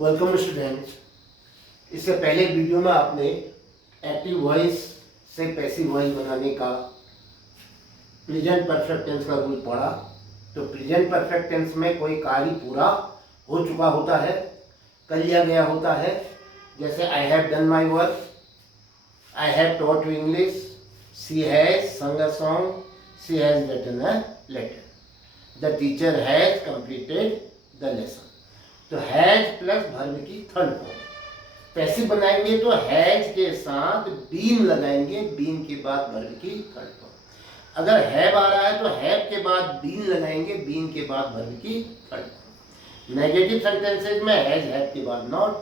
Welcome students. इससे पहले video में आपने एक्टिव वॉइस से पैसिव वॉइस बनाने का प्रेजेंट परफेक्ट टेंस का रूल पढ़ा। तो प्रेजेंट परफेक्ट टेंस में कोई कार्य पूरा हो चुका होता है, कर लिया गया होता है। जैसे I have done my work, I have taught you English, she has sung a song, she has written a letter, the teacher has completed the lesson. तो हैज प्लस वर्ब की थर्ड फॉर्म। पैसिव बनाएंगे तो has के साथ been लगाएंगे, been के बाद verb की थर्ड फॉर्म। अगर हैव आ रहा है तो हैव के बाद बीन लगाएंगे, बीन के बाद वर्ब की थर्ड फॉर्म। नेगेटिव सेंटेंसेज में हैज हैव के बाद नॉट।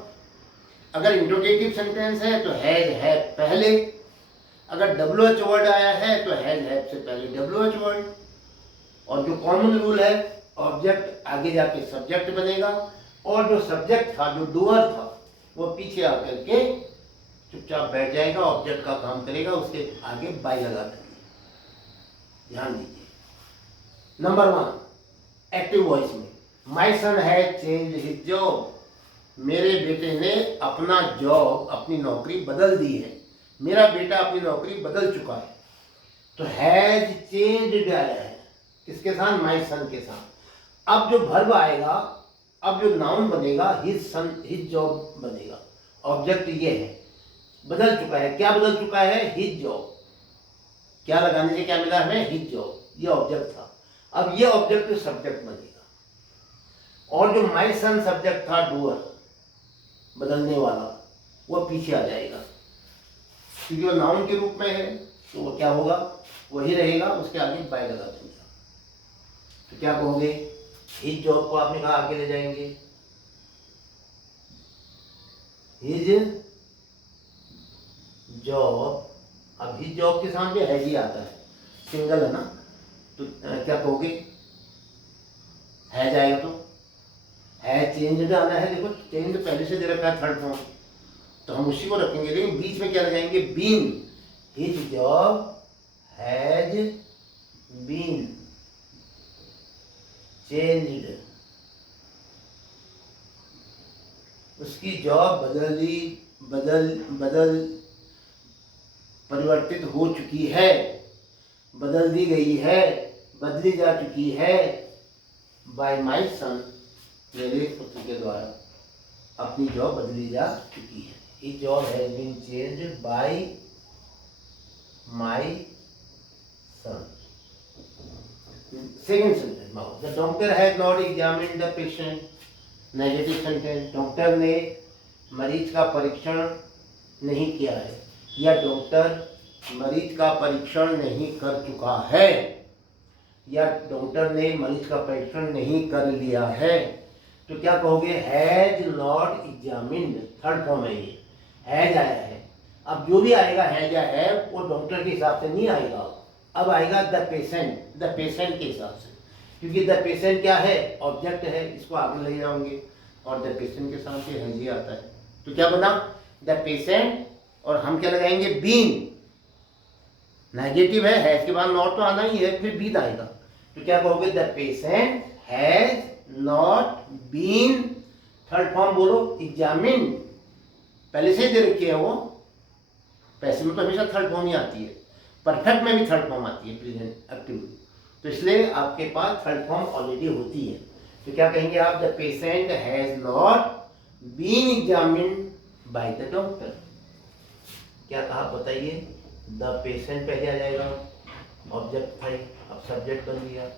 अगर इंट्रोगेटिव सेंटेंस है तो हैज हैव पहले। अगर WH वर्ड आया है तो हैज हैव से पहले WH वर्ड। और जो कॉमन रूल है, ऑब्जेक्ट आगे जाके सब्जेक्ट बनेगा और जो सब्जेक्ट था, जो डूअर था, वो पीछे आकर के चुपचाप बैठ जाएगा, ऑब्जेक्ट का काम करेगा, उसके आगे बाय लगा देंगे। ध्यान दीजिए। नंबर 1 एक्टिव वॉइस में my son has changed his job. मेरे बेटे ने अपना जॉब, अपनी नौकरी बदल दी है। मेरा बेटा अपनी नौकरी बदल चुका है। तो हैज चेंज्ड आया है किसके साथ? माय सन के साथ। अब जो वर्ब आएगा, अब जो नाउन बनेगा हिज सन, हिज जॉब बनेगा। ऑब्जेक्ट ये है, बदल चुका है। क्या बदल चुका है? His job. क्या लगाने से क्या मिला हमें? His job. ये ऑब्जेक्ट था, अब ये ऑब्जेक्ट सब्जेक्ट बनेगा। और जो माय सन सब्जेक्ट था, डूअर बदलने वाला, वो पीछे आ जाएगा क्योंकि वो नाउन के रूप में है। तो वो क्या होगा? वही रहेगा, उसके आगे बाय लगा दूंगा। तो क्या कहोगे? हिज जॉब को आपने कहा आगे ले जाएंगे, हिज जॉब। अब हिज जॉब के सामने हैज ही आता है, सिंगल है ना। तो क्या कहोगे? हैज आएगा तो हैज चेंज आना है। देखो चेंज पहले से दे रखा है थर्ड फॉर्म, तो हम उसी को रखेंगे। लेकिन बीच में क्या लगाएंगे? Been. His job has been changed. उसकी जॉब बदल परिवर्तित हो चुकी है, बदल दी गई है, बदली जा चुकी है बाय माय सन, मेरे पुत्र के द्वारा अपनी जॉब बदली जा चुकी है। His job has been changed by my son. Second sentence, the doctor has not examined the patient. Negative sentence, doctor ने मरीज का परीक्षण नहीं किया है, या डॉक्टर मरीज का परीक्षण नहीं कर चुका है, या डॉक्टर ने मरीज का परीक्षण नहीं कर लिया है। तो क्या कहोगे? Has not examined, third form है ये, हैज आया है। अब जो भी आएगा हैज या है, वो डॉक्टर के हिसाब से नहीं आएगा, अब आएगा द पेशेंट, द पेशेंट के हिसाब से। क्योंकि द पेशेंट क्या है? ऑब्जेक्ट है, इसको आगे ले जाओगे और द पेशेंट के साथ हैज ही आता है। तो क्या बना? द पेशेंट, और हम क्या लगाएंगे? बीन। नेगेटिव है, हैज के बाद नॉट तो आना ही है, फिर बीन आएगा। तो क्या कहोगे? The patient has not been, third form बोलो, एग्जामिन। पहले से ही दे रखी है वो। पैसिव में तो हमेशा थर्ड फॉर्म ही आती है, परफेक्ट में भी थर्ड फॉर्म आती है, प्रेजेंट एक्टिव। तो इसलिए आपके पास थर्ड फॉर्म ऑलरेडी होती है। तो क्या कहेंगे आप? The patient has not been examined by the doctor. क्या कहा बताइए? द पेशेंट पहले आ जाएगा, ऑब्जेक्ट था, अब सब्जेक्ट बन गया।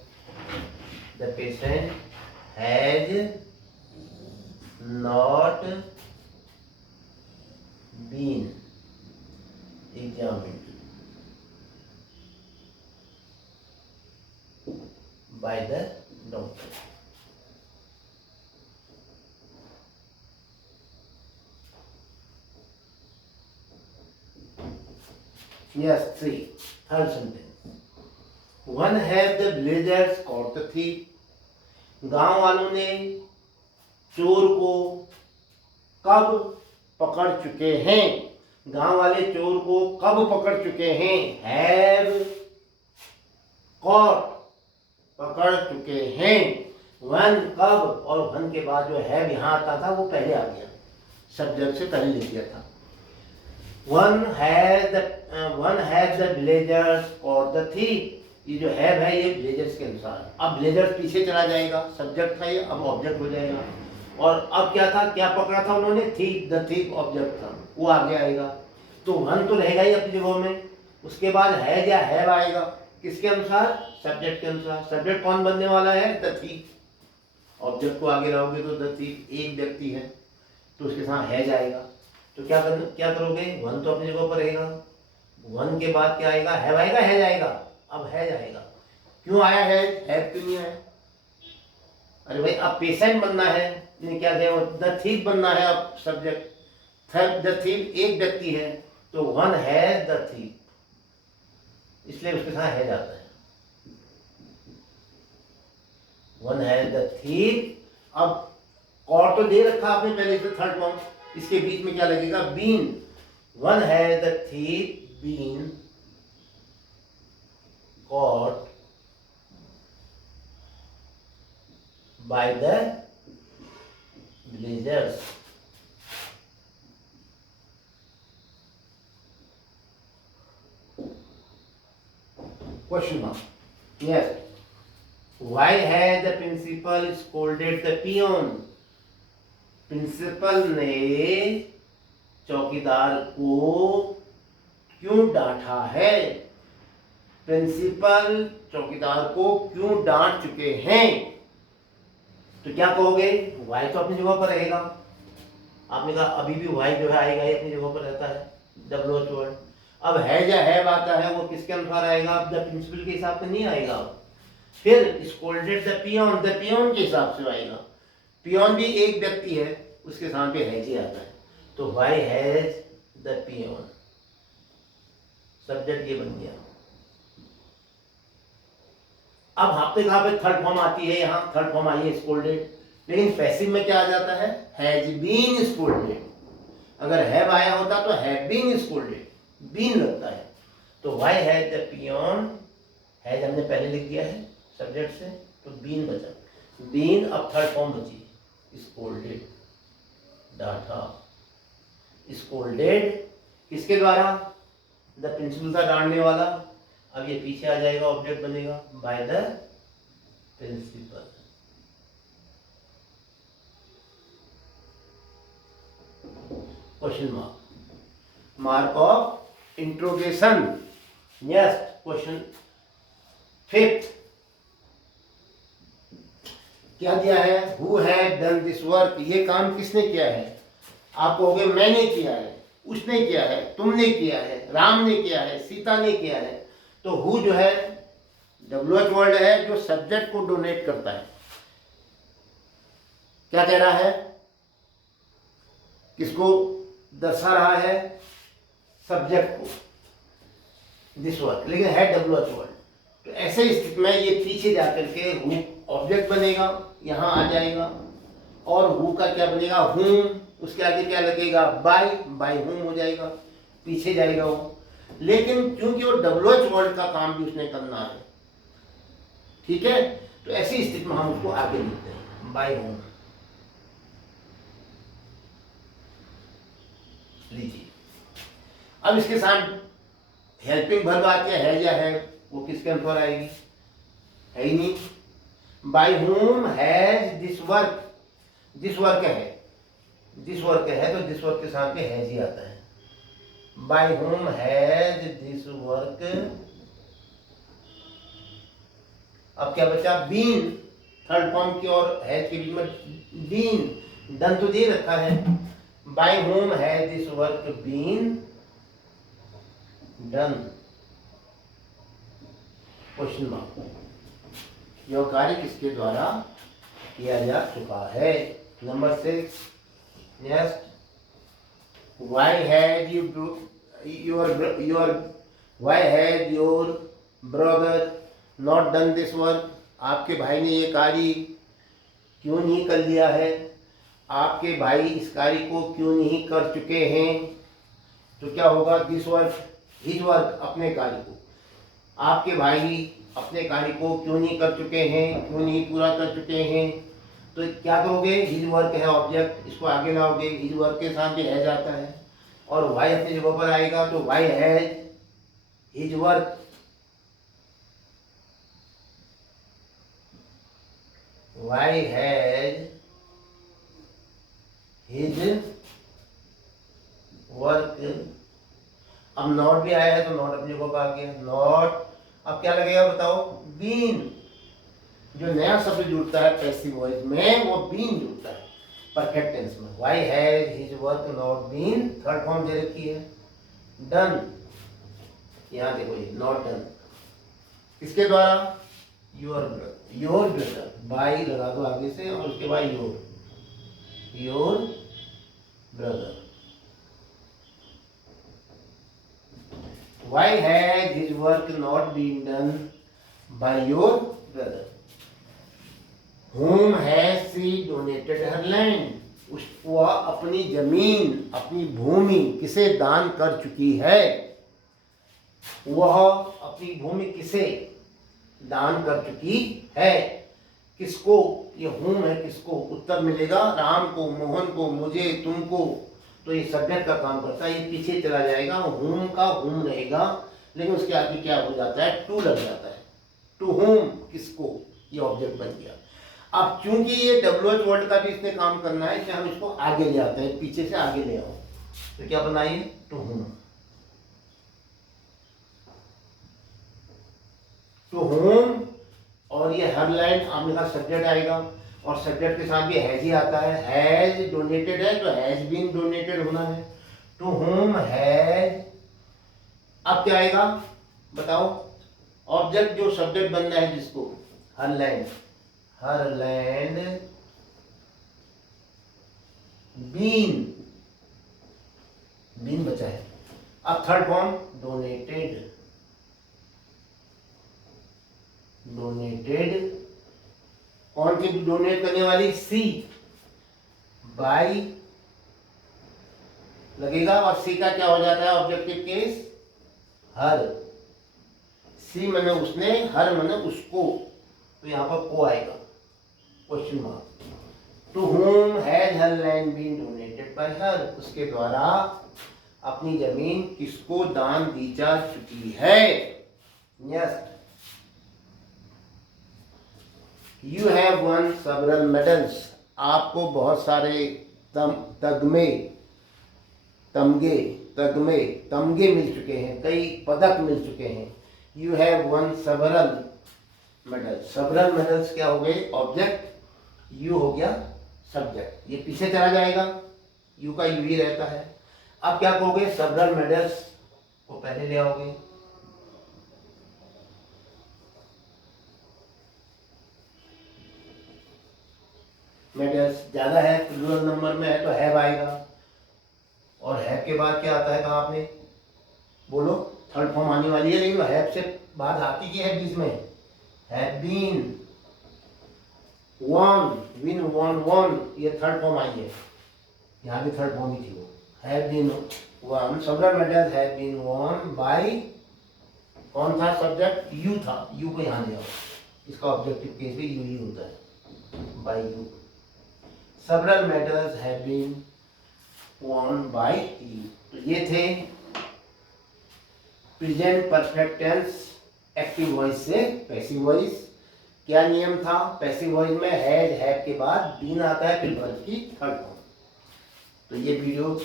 The patient has not been examined by the doctor. Yes, 3. Third sentence. One have the villagers caught the thief. गांव वालों ने चोर को कब पकड़ चुके हैं? गांव वाले चोर को कब पकड़ चुके हैं? Have caught, पकड़ चुके हैं। वन कब और वन के बाद जो हैव यहाँ आता था वो पहले आ गया, सब्जेक्ट से पहले लिख दिया था। वन हैज द ब्लेजर्स और द थीफ, ये जो हैव है ये ब्लेजर्स के अनुसार। अब ब्लेजर्स पीछे चला जाएगा, सब्जेक्ट था ये, अब ऑब्जेक्ट हो जाएगा। और अब क्या था, क्या पकड़ा था उन्होंने, थीफ, द थीफ ऑब्जेक्ट था, वो आगे आएगा। तो वन तो रहेगा ही अपनी जगह में, उसके बाद हैज या हैव आएगा, किसके अनुसार, सब्जेक्ट के अनुसार। सब्जेक्ट कौन बनने वाला है, द थीफ। ऑब्जेक्ट को आगे लाओगे तो द थीफ एक व्यक्ति है, तो उसके साथ हैज आएगा। तो क्या करोगे, वन तो अपनी जगह पर रहेगा, वन के बाद क्या आएगा, हैव आएगा, हैज आएगा। अब हैज आएगा, क्यों आया हैव क्यों नहीं आया, अरे भाई अब पेशेंट बनना है, क्या द थीफ बनना है। अब सब्जेक्ट द थीफ एक व्यक्ति है, तो वन हैज द थीफ, इसलिए उसके साथ हैज आता है, वन हैज द थीफ। अब और तो दे रखा आपने पहले से थर्ड फॉर्म, इसके बीच में क्या लगेगा, been. When has the thief been caught by the villagers. Question mark. Yes. Why has the principal scolded the peon? Principal ने चौकीदार को क्यों डांटा है, प्रिंसिपल चौकीदार को क्यों डांट चुके हैं। तो क्या कहोगे, वाई तो अपनी जगह पर रहेगा, आपने कहा अभी भी वाई जो है आएगा, ये अपनी जगह पर रहता है, WH वर्ड। अब है या हैव आता है, वो किसके अनुसार आएगा, अब द प्रिंसिपल के हिसाब से नहीं आएगा। फिर स्कोल्डेड द पियोन के हिसाब से आएगा, पियोन भी एक व्यक्ति है, उसके साथ पे हैज ही आता है। तो why has the peon, subject ये बन गया। अब आपके कहा पे थर्ड फॉर्म आती है, यहाँ थर्ड फॉर्म आई है स्कोल्डेड, लेकिन पैसिव में क्या आ जाता है, हैज बीन स्कोल्डेड। अगर हैव आया होता तो हैव बीन स्कोल्डेड, बीन लगता है। तो why has the peon, has हमने पहले लिख दिया है सब्जेक्ट से, तो बीन बचा, बीन अब थर्ड फॉर्म बची, स्कोल्डेड, डांटा। स्कोल्डेड किसके द्वारा, द प्रिंसिपल था डांटने वाला, अब ये पीछे आ जाएगा, ऑब्जेक्ट बनेगा, by the principal. Question mark of interrogation. Next question fifth, क्या दिया है, who had done this work, ये काम किसने किया है। आप कहोगे मैंने किया है, उसने किया है, तुमने किया है, राम ने किया है, सीता ने किया है। तो हु जो है WH वर्ड है, जो सब्जेक्ट को डोनेट करता है। क्या कह रहा है, किसको दर्शा रहा है, सब्जेक्ट को, दिस वर्क, लेकिन है WH वर्ड। तो ऐसे स्थिति में ये पीछे जाकर के हु ऑब्जेक्ट बनेगा, यहाँ आ जाएगा, और हु का क्या बनेगा, हुम, उसके आगे क्या लगेगा, बाय हुम हो जाएगा, पीछे जाएगा वो। लेकिन क्योंकि वो WH वर्ड का काम भी उसने करना है, ठीक है, तो ऐसी स्थिति में हम उसको आगे लिखते हैं, बाय हुम। लीजिए, अब इसके साथ हेल्पिंग वर्ब आती है या है, वो किसके अनुसार आएगी, है ही नहीं। Bye whom has this work, this work है, दिस वर्क है, तो दिस वर्क के साथ में हैज ही आता है। By whom has this work, अब क्या बचा, बीन, थर्ड फॉर्म की और हैज के बीच में बीन, डन तो दे रखा है। By whom has this work been done, question mark, यह कार्य किसके द्वारा किया जा चुका है। Number 6, next, why has your brother not done this work, आपके भाई ने ये कार्य क्यों नहीं कर लिया है, आपके भाई इस कार्य को क्यों नहीं कर चुके हैं। तो क्या होगा, दिस वर्क, हिज वर्क, अपने कार्य को, आपके भाई अपने कार्य को क्यों नहीं कर चुके हैं, क्यों नहीं पूरा कर चुके हैं, तो क्या करोगे, हिज वर्क है ऑब्जेक्ट, इसको आगे लाओगे, हिज वर्क के साथ भी हैज आता है और वाई अपनी जगह पर आएगा, तो why has his work, why has his work. अब नॉट भी आया है तो नॉट अपनी जगह पर आ गया, नॉट। अब क्या लगेगा बताओ, बीन। जो नया शब्द जुड़ता है पैसिव वॉइस में वो बीन जुड़ता है परफेक्ट टेंस में। Why has his work not been, third form दे रखी है, डन। यहां देखो ये नॉट डन, किसके द्वारा, your brother, your brother, by लगा दो आगे से और उसके बाद your brother. Why has his work not been done by your brother? Whom has she donated her land? वह अपनी जमीन, अपनी भूमि किसे दान कर चुकी है, वह अपनी भूमि किसे दान कर चुकी है, किसको, ये होम है, किसको, उत्तर मिलेगा राम को, मोहन को, मुझे, तुमको। तो ये सब्जेक्ट का काम करता है, ये पीछे चला जाएगा, होम का होम रहेगा, लेकिन उसके आगे क्या हो जाता है, टू लग जाता है, टू होम, किसको, ये ऑब्जेक्ट बन गया। अब चूंकि ये WH वर्ड का भी इसने काम करना है, इसलिए हम इसको आगे ले आते हैं, पीछे से आगे ले आओ, तो क्या बनाइए, टू होम, टू होम। और ये हर लाइन आपने कहा सब्जेक्ट आएगा और सब्जेक्ट के साथ भी हैज ही आता है, हैज डोनेटेड है तो हैज बीन डोनेटेड होना है, टू होम हैज। अब क्या आएगा बताओ, ऑब्जेक्ट जो सब्जेक्ट बनना है जिसको, her land, her land been, been बचा है। अब थर्ड फॉर्म डोनेटेड, डोनेटेड, कौन सी डोनेट करने वाली, सी, बाई लगेगा और सी का क्या हो जाता है ऑब्जेक्टिव केस, हर। सी मने उसने, हर मने उसको, तो यहां पर को आएगा, question mark. To whom has her land been donated by her, उसके द्वारा अपनी जमीन किसको दान दी जा चुकी है। Next, you have one several medals, आपको बहुत सारे तगमे, तमगे, तगमे, तमगे मिल चुके हैं, कई पदक मिल चुके हैं। You have one several medals, several medals क्या हो गए ऑब्जेक्ट, यू हो गया सब्जेक्ट, ये पीछे चला जाएगा, यू का यू ही रहता है। अब क्या कहोगे, सेवरल मेडल्स को पहले ले आओगे, मेडल्स ज्यादा है, प्लूरल नंबर में है तो हैव आएगा, और हैव के बाद क्या आता है, कहा आपने बोलो, थर्ड फॉर्म आने वाली है, लेकिन हैव से बात आती क्या है बीच में, have been, won, win, won, won, ये थर्ड फॉर्म आई है, यहाँ भी थर्ड फॉर्म ही थी वो, have been won, several medals have been won by, कौन था सब्जेक्ट, यू था, यू को यहाँ ले आओ, इसका ऑब्जेक्टिव केस भी यू ही होता है, by you, several medals have been won by you। तो ये थे present perfect tense active voice से पैसिव वॉइस। क्या नियम था, पैसिव वॉइस में हैज, हैव के बाद बीन आता है, फिर वर्ब की थर्ड फॉर्म। तो ये वीडियो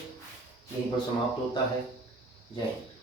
यहीं पर समाप्त होता है। जय हिंद।